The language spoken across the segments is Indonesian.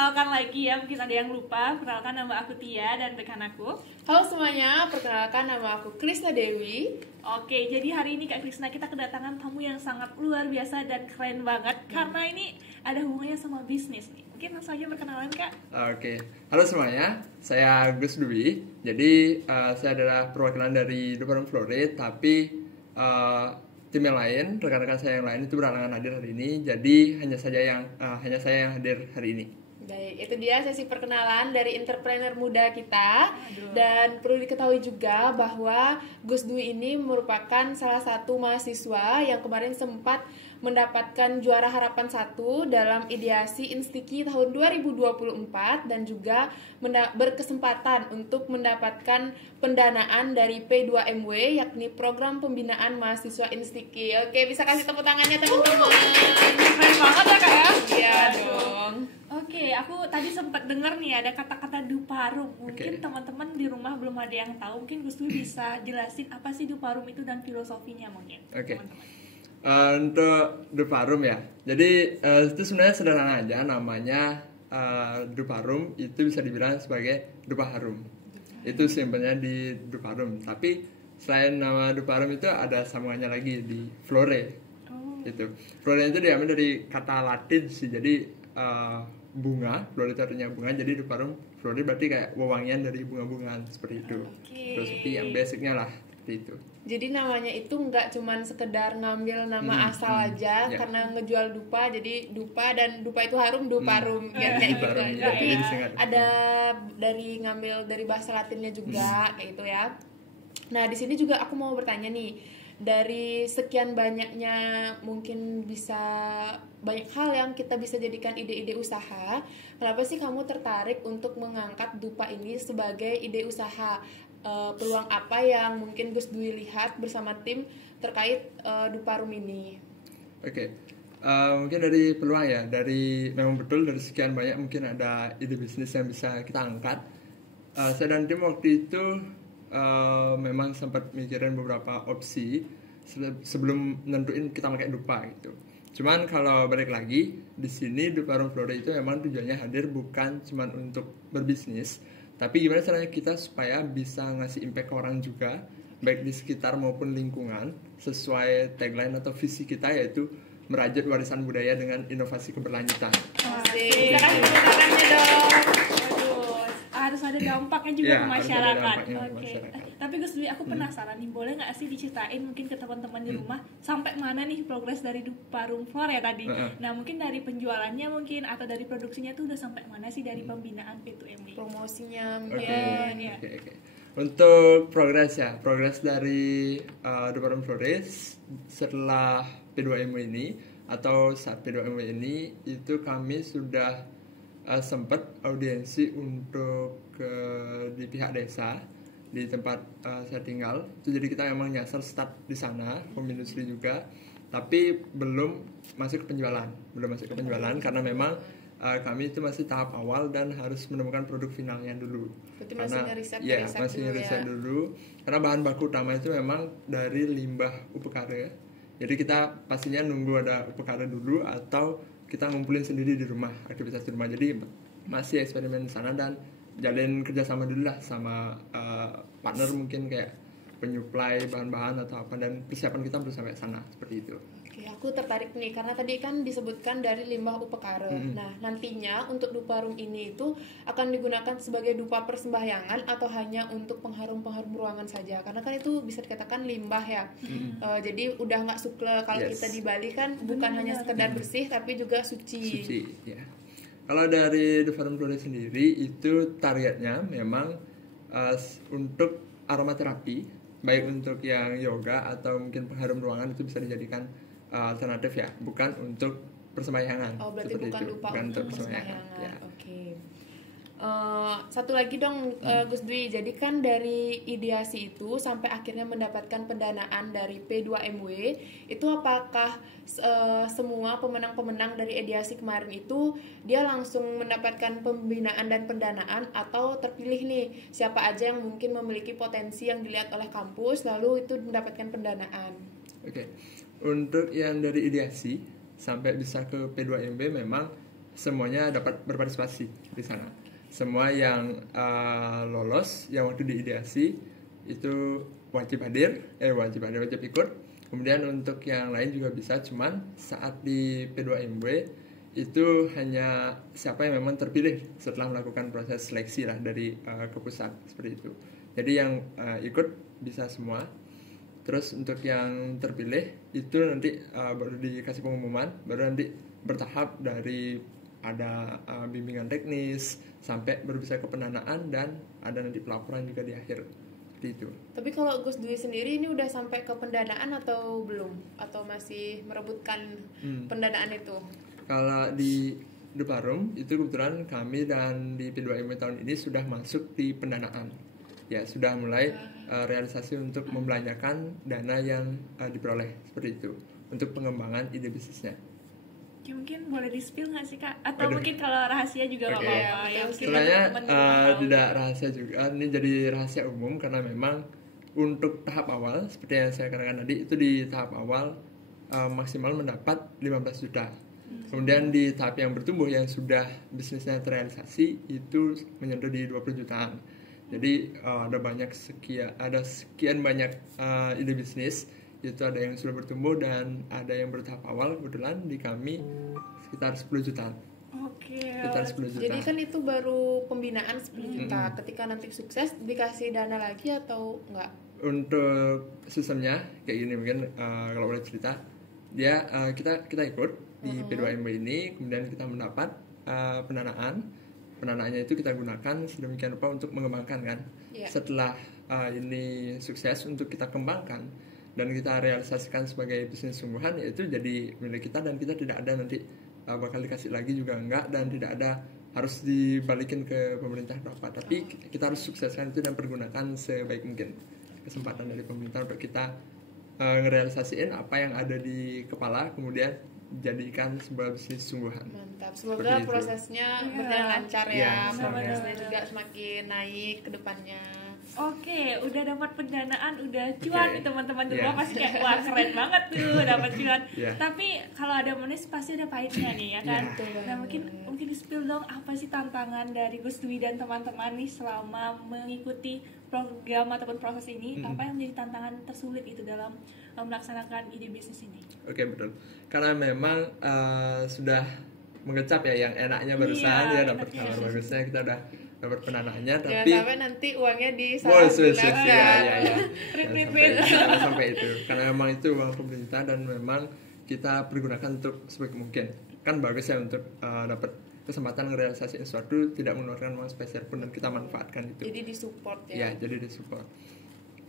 perkenalkan lagi ya, mungkin ada yang lupa. Perkenalkan, nama aku Tia dan rekan aku. Halo semuanya, perkenalkan nama aku Krisna Dewi. Oke, jadi hari ini Kak Krisna kita kedatangan tamu yang sangat luar biasa dan keren banget karena ini ada hubungannya sama bisnis nih. Mungkin langsung aja perkenalan Kak. Oke, halo semuanya, saya Gus Dwi. Jadi saya adalah perwakilan dari Duparum Flore, tapi tim yang lain, rekan-rekan saya yang lain itu berhalangan hadir hari ini. Jadi hanya saya yang hadir hari ini. Baik, itu dia sesi perkenalan dari entrepreneur muda kita. Dan perlu diketahui juga bahwa Gus Dwi ini merupakan salah satu mahasiswa yang kemarin sempat mendapatkan juara harapan 1 dalam ideasi Instiki tahun 2024 dan juga berkesempatan untuk mendapatkan pendanaan dari P2MW yakni program pembinaan mahasiswa Instiki. Oke, bisa kasih tepuk tangannya teman-teman. Keren banget ya Kak ya? Iya dong. Oke, aku tadi sempat dengar nih ada kata-kata Duparum. Mungkin teman-teman di rumah belum ada yang tahu. Mungkin Gus Dwi bisa jelasin apa sih Duparum itu dan filosofinya mungkin. Oke. Teman-teman. Untuk Duparum ya, jadi itu sebenarnya sederhana aja, namanya Duparum itu bisa dibilang sebagai Dupa Harum. Itu simpelnya di Duparum. Tapi selain nama Duparum itu ada sambungannya lagi di Flore. Itu Flore itu diambil dari kata Latin sih, jadi bunga. Flore itu artinya bunga, jadi Duparum Flore berarti kayak wewangian dari bunga-bungaan seperti itu. Filosofi yang basicnya lah seperti itu. Jadi namanya itu nggak cuman sekedar ngambil nama asal aja karena ngejual dupa, jadi dupa dan dupa itu harum, Duparum kayak gitu aja. Tapi ada dari ngambil dari bahasa Latinnya juga kayak gitu ya. Nah di sini juga aku mau bertanya nih, dari sekian banyaknya mungkin bisa banyak hal yang kita bisa jadikan ide-ide usaha, kenapa sih kamu tertarik untuk mengangkat dupa ini sebagai ide usaha? Peluang apa yang mungkin Gus Dwi lihat bersama tim terkait Duparum ini? Oke. Mungkin dari peluang ya, memang betul dari sekian banyak mungkin ada ide bisnis yang bisa kita angkat. Saya dan tim waktu itu memang sempat mikirin beberapa opsi sebelum nentuin kita pakai dupa gitu. Cuman kalau balik lagi di sini Duparum Flore itu memang tujuannya hadir bukan cuman untuk berbisnis, tapi gimana caranya kita supaya bisa ngasih impact ke orang juga, baik di sekitar maupun lingkungan, sesuai tagline atau visi kita yaitu merajut warisan budaya dengan inovasi keberlanjutan. Kita kasih tepuk tangannya dong. Harus ada dampaknya juga ke masyarakat. Oke. Tapi Gus Dwi, aku penasaran nih, boleh nggak sih diceritain mungkin ke teman-teman di rumah sampai mana nih progres dari Duparum Flore ya tadi? Nah mungkin dari penjualannya mungkin atau dari produksinya tuh udah sampai mana sih dari pembinaan P2MW? Promosinya mungkin. Oke. Untuk progres dari Duparum Flore setelah P2MW ini atau saat P2MW ini itu kami sudah sempat audiensi untuk di pihak desa di tempat saya tinggal. Itu jadi kita memang nyasar start di sana, home industry juga, tapi belum masuk ke penjualan karena memang kami itu masih tahap awal dan harus menemukan produk finalnya dulu. Berarti masih ngeriset dulu karena bahan baku utama itu memang dari limbah upekare. Jadi kita pastinya nunggu ada upekare dulu atau kita ngumpulin sendiri di rumah, aktivitas di rumah. Jadi masih eksperimen di sana dan jalin kerjasama dulu lah sama partner mungkin kayak penyuplai bahan-bahan atau apa, dan persiapan kita belum sampai sana seperti itu. Oke, aku tertarik nih karena tadi kan disebutkan dari limbah upekare. Nah, nantinya untuk Duparum ini itu akan digunakan sebagai dupa persembahyangan atau hanya untuk pengharum-pengharum ruangan saja? Karena kan itu bisa dikatakan limbah ya. Jadi udah nggak sukle. Kalau kita di Bali kan bukan hanya sekedar bersih tapi juga suci. Ya. Kalau dari Duparum Flore sendiri itu targetnya memang untuk aromaterapi, baik untuk yang yoga atau mungkin pengharum ruangan itu bisa dijadikan alternatif ya, bukan untuk persembahyangan. Oh, berarti bukan dupa untuk persembahyangan. Ya. Oke. Satu lagi dong Gus Dwi, jadi kan dari ideasi itu sampai akhirnya mendapatkan pendanaan dari P2MW itu apakah semua pemenang-pemenang dari ideasi kemarin itu dia langsung mendapatkan pembinaan dan pendanaan atau terpilih nih siapa aja yang mungkin memiliki potensi yang dilihat oleh kampus lalu itu mendapatkan pendanaan? Oke. Untuk yang dari ideasi sampai bisa ke P2MW memang semuanya dapat berpartisipasi di sana. Semua yang lolos, yang waktu diideasi itu wajib ikut. Kemudian untuk yang lain juga bisa, cuman saat di P2MW itu hanya siapa yang memang terpilih setelah melakukan proses seleksi lah dari ke pusat, seperti itu. Jadi yang ikut bisa semua. Terus untuk yang terpilih itu nanti baru dikasih pengumuman, baru nanti bertahap dari ada bimbingan teknis sampai baru bisa ke pendanaan dan ada nanti pelaporan juga di akhir. Itu. Tapi kalau Gus Dwi sendiri ini udah sampai ke pendanaan atau belum? Atau masih merebutkan pendanaan itu? Kalau di Deparum itu kebetulan kami dan di P2MW tahun ini sudah masuk di pendanaan. Ya, sudah mulai realisasi untuk membelanjakan dana yang diperoleh seperti itu untuk pengembangan ide bisnisnya. Ya, mungkin boleh di-spill nggak sih Kak? Atau mungkin kalau rahasia juga nggak apa-apa. Ya, sebenarnya tidak rahasia juga, ini jadi rahasia umum karena memang untuk tahap awal seperti yang saya katakan tadi itu di tahap awal maksimal mendapat 15 juta. Kemudian di tahap yang bertumbuh yang sudah bisnisnya terrealisasi itu menyentuh di 20 jutaan. Jadi ada sekian banyak ide bisnis. Itu ada yang sudah bertumbuh dan ada yang bertahap awal. Kebetulan di kami sekitar 10 jutaan. Oke. Sekitar 10 juta. Jadi kan itu baru pembinaan 10 juta. Ketika nanti sukses dikasih dana lagi atau enggak? Untuk sistemnya kayak gini mungkin kalau boleh cerita, dia kita ikut di P2MW ini, kemudian kita mendapat pendanaan. Pendanaannya itu kita gunakan sedemikian rupa untuk mengembangkan kan. Yeah. Setelah ini sukses untuk kita kembangkan dan kita realisasikan sebagai bisnis sungguhan, yaitu jadi milik kita dan kita tidak ada nanti bakal dikasih lagi juga enggak, dan tidak ada harus dibalikin ke pemerintah berapa, tapi kita harus sukseskan itu dan pergunakan sebaik mungkin kesempatan dari pemerintah untuk kita ngerealisasiin apa yang ada di kepala, kemudian jadikan sebuah bisnis sungguhan. Mantap, semoga prosesnya berjalan lancar ya, progresnya juga semakin naik ke depannya. Oke, udah dapat pendanaan, udah cuan nih teman-teman di rumah pasti kayak wah keren banget tuh dapat cuan. Tapi kalau ada manis pasti ada pahitnya nih ya kan. Nah mungkin di-spill dong apa sih tantangan dari Gus Dwi dan teman-teman nih selama mengikuti program ataupun proses ini, apa yang menjadi tantangan tersulit itu dalam melaksanakan ide bisnis ini? Oke, betul. Karena memang sudah mengecap ya yang enaknya barusan ya dapat kabar bagusnya, kita udah dapat pendanaannya, tapi jangan sampai nanti uangnya disalahgunakan. Jangan sampai itu, karena memang itu uang pemerintah dan memang kita pergunakan untuk sebaik mungkin. Kan bagus ya untuk dapat kesempatan ngerealisasiin sesuatu tidak mengeluarkan uang spesial pun dan kita manfaatkan itu. Jadi disupport ya. Ya, jadi disupport.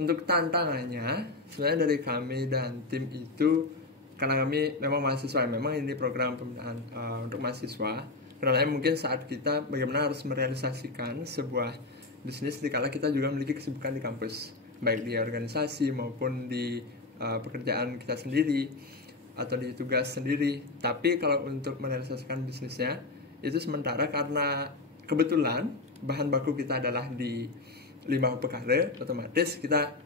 Untuk tantangannya sebenarnya dari kami dan tim itu, karena kami memang mahasiswa, memang ini program pembinaan untuk mahasiswa. Karena mungkin saat kita bagaimana harus merealisasikan sebuah bisnis dikala kita juga memiliki kesibukan di kampus, baik di organisasi maupun di pekerjaan kita sendiri atau di tugas sendiri. Tapi kalau untuk merealisasikan bisnisnya itu sementara karena kebetulan bahan baku kita adalah di limbah upekare, otomatis kita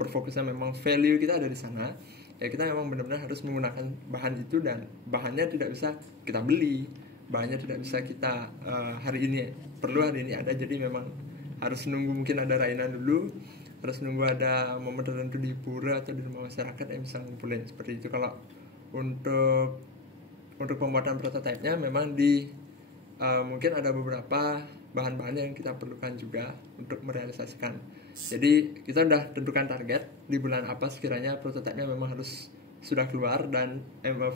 berfokusnya memang value kita ada di sana. Ya kita memang benar-benar harus menggunakan bahan itu dan bahannya tidak bisa kita beli. Bahannya tidak bisa kita hari ini ada, jadi memang harus nunggu mungkin ada rainan dulu, harus nunggu ada momen tertentu di pura atau di rumah masyarakat yang bisa ngumpulin seperti itu. Kalau untuk pembuatan prototipenya memang mungkin ada beberapa bahan-bahan yang kita perlukan juga untuk merealisasikan. Jadi kita udah tentukan target di bulan apa sekiranya prototipenya memang harus sudah keluar dan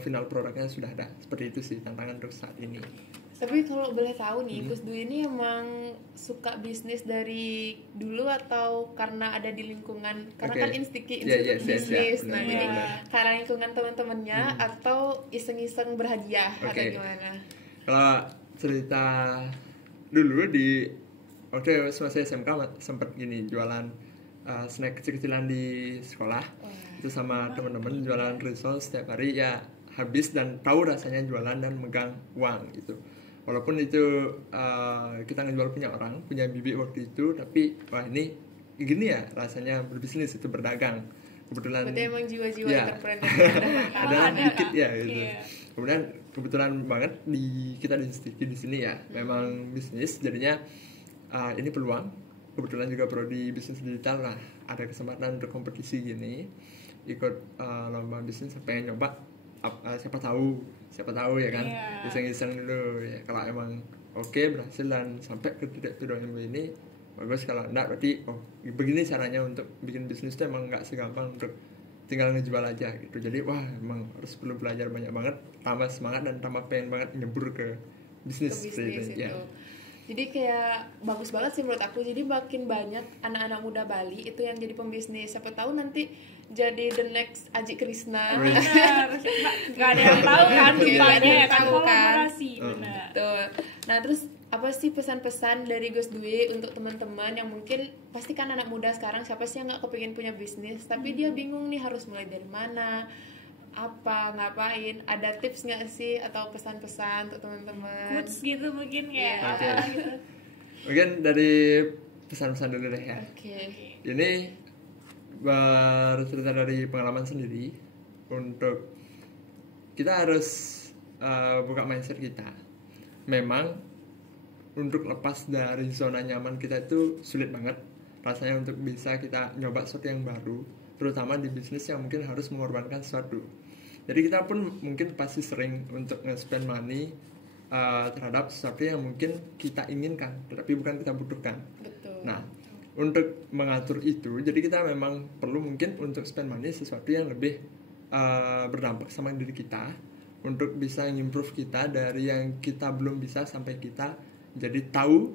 final produknya sudah ada. Seperti itu sih tantangan untuk saat ini. Tapi kalau boleh tahu nih, Gus Dwi ini emang suka bisnis dari dulu atau karena ada di lingkungan, karena kan institut bisnis, nah jadi karena lingkungan teman-temannya atau iseng-iseng berhadiah atau gimana? Kalau cerita dulu waktu semasa SMK sempat gini jualan snack kecil-kecilan di sekolah. Itu sama teman-teman jualan risol setiap hari ya, habis dan tahu rasanya jualan dan megang uang gitu. Walaupun itu kita ngejual punya bibi waktu itu, tapi wah ini gini ya rasanya berbisnis itu berdagang. kebetulan berarti emang jiwa-jiwa ya, entrepreneur ada dikit ya gitu. Iya. Kemudian kebetulan banget kita di sini ya memang bisnis, jadinya ini peluang. Kebetulan juga prodi bisnis digital, nah ada kesempatan untuk kompetisi gini, ikut lomba bisnis, pengen nyoba, siapa tahu ya kan, iseng-iseng dulu ya. Kalau emang oke, berhasil dan sampai ke titik tujuan ini bagus, kalau enggak berarti begini caranya untuk bikin bisnis itu emang nggak segampang untuk tinggal ngejual aja gitu. Jadi wah emang harus perlu belajar banyak banget, tambah semangat dan tambah pengen banget nyebur ke bisnis itu. Ya. Jadi kayak bagus banget sih menurut aku. Jadi makin banyak anak-anak muda Bali itu yang jadi pembisnis. Siapa tahu nanti jadi the next Aji Krishna. Benar. Gak ada yang tahu kan depannya ya kan, kolaborasi. Benar. Tuh. Nah terus apa sih pesan-pesan dari Gus Dwi untuk teman-teman yang mungkin pasti kan anak muda sekarang siapa sih yang nggak kepingin punya bisnis tapi dia bingung nih harus mulai dari mana, ngapain, ada tips nggak sih atau pesan-pesan untuk teman-teman? Quotes gitu mungkin kayak Okay. gitu. Mungkin dari pesan-pesan dulu deh ya. Ini bercerita dari pengalaman sendiri. Untuk kita harus buka mindset kita. Memang untuk lepas dari zona nyaman kita itu sulit banget rasanya untuk bisa kita nyoba sesuatu yang baru, terutama di bisnis yang mungkin harus mengorbankan sesuatu. Jadi kita pun mungkin pasti sering untuk nge-spend money terhadap sesuatu yang mungkin kita inginkan tetapi bukan kita butuhkan. Betul. Nah, untuk mengatur itu, jadi kita memang perlu mungkin untuk spend money sesuatu yang lebih berdampak sama diri kita, untuk bisa improve kita dari yang kita belum bisa sampai kita jadi tahu,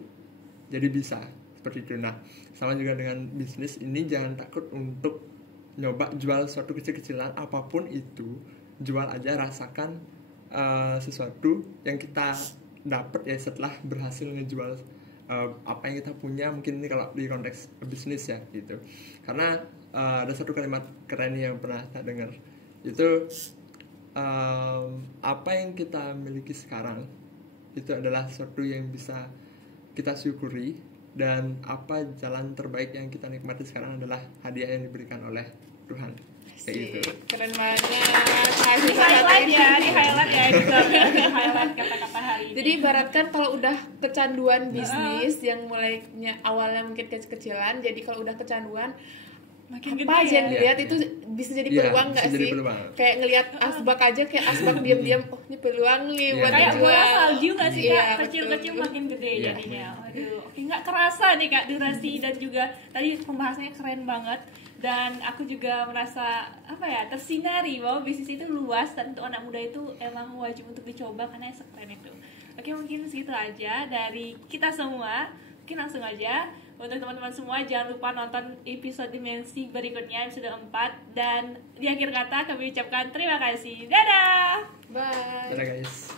jadi bisa, seperti itu. Nah, sama juga dengan bisnis ini, jangan takut untuk nyoba jual sesuatu kecil-kecilan, apapun itu, jual aja, rasakan sesuatu yang kita dapat ya setelah berhasil ngejual apa yang kita punya. Mungkin ini kalau di konteks bisnis ya gitu. Karena ada satu kalimat keren yang pernah saya dengar, itu apa yang kita miliki sekarang itu adalah sesuatu yang bisa kita syukuri, dan apa jalan terbaik yang kita nikmati sekarang adalah hadiah yang diberikan oleh Tuhan. Kayak gitu. Keren banget. Di highlight ya di highlight kata-kata hari ini. Jadi ibaratkan kalau udah kecanduan bisnis yang mulainya awalnya mungkin kecil-kecilan, jadi kalau udah kecanduan makin apa gede aja yang ya. dilihat itu bisa jadi peluang nggak sih? Kayak ngelihat asbak aja, kayak asbak diam-diam, oh ini peluang nih buat kayak dijual. bola salju nggak sih kak, Iya, kecil-kecil betul. makin gede jadinya. Waduh, oke, nggak kerasa nih kak durasi, dan juga tadi pembahasannya keren banget, dan aku juga merasa tersinari bahwa bisnis itu luas dan untuk anak muda itu emang wajib untuk dicoba karena sekeren itu. Oke, mungkin segitu aja dari kita semua. Mungkin langsung aja untuk teman-teman semua, jangan lupa nonton episode Dimensi berikutnya episode 4, dan di akhir kata kami ucapkan terima kasih. Dadah. Bye. Dadah guys.